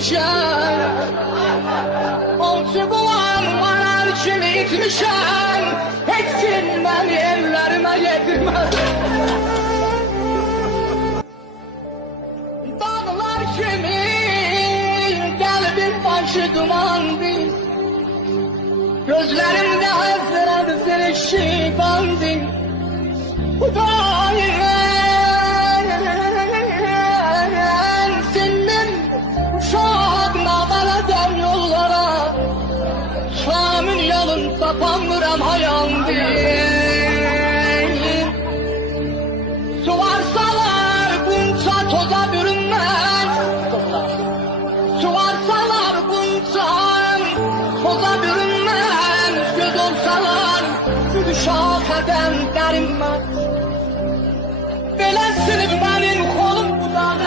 itmişem. Olcu bulan maral kimi itmişem. Hiç kim beni evlerime yedirmez. Dağlar kimi kalbim başı dumandı. Gözlerimde hazret bir şifandı. Hudayım senin uşak nağaladan yollara. Şam'ın yolunda pandıram hayandı. Su varsalar bunca toza bürünmez. Su varsalar bunca toza bürünmez. Göz olsalar gül şakeden derinmez. Belensinin benim kolum budağım.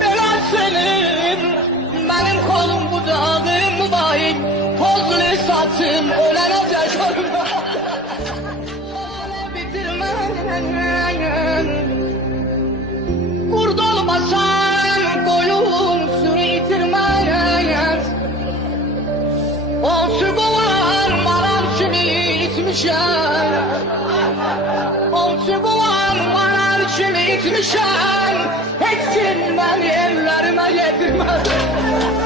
Belensinin benim kolum budağım. Mübayim tozlu saçım ölenecek ölüm. Kurd olmasan koyun sürü itirmez. Olcu bulan maral kimi itmişem. Olcu bulan maral kimi itmişem. Hiç kim beni evlerime yedirmez.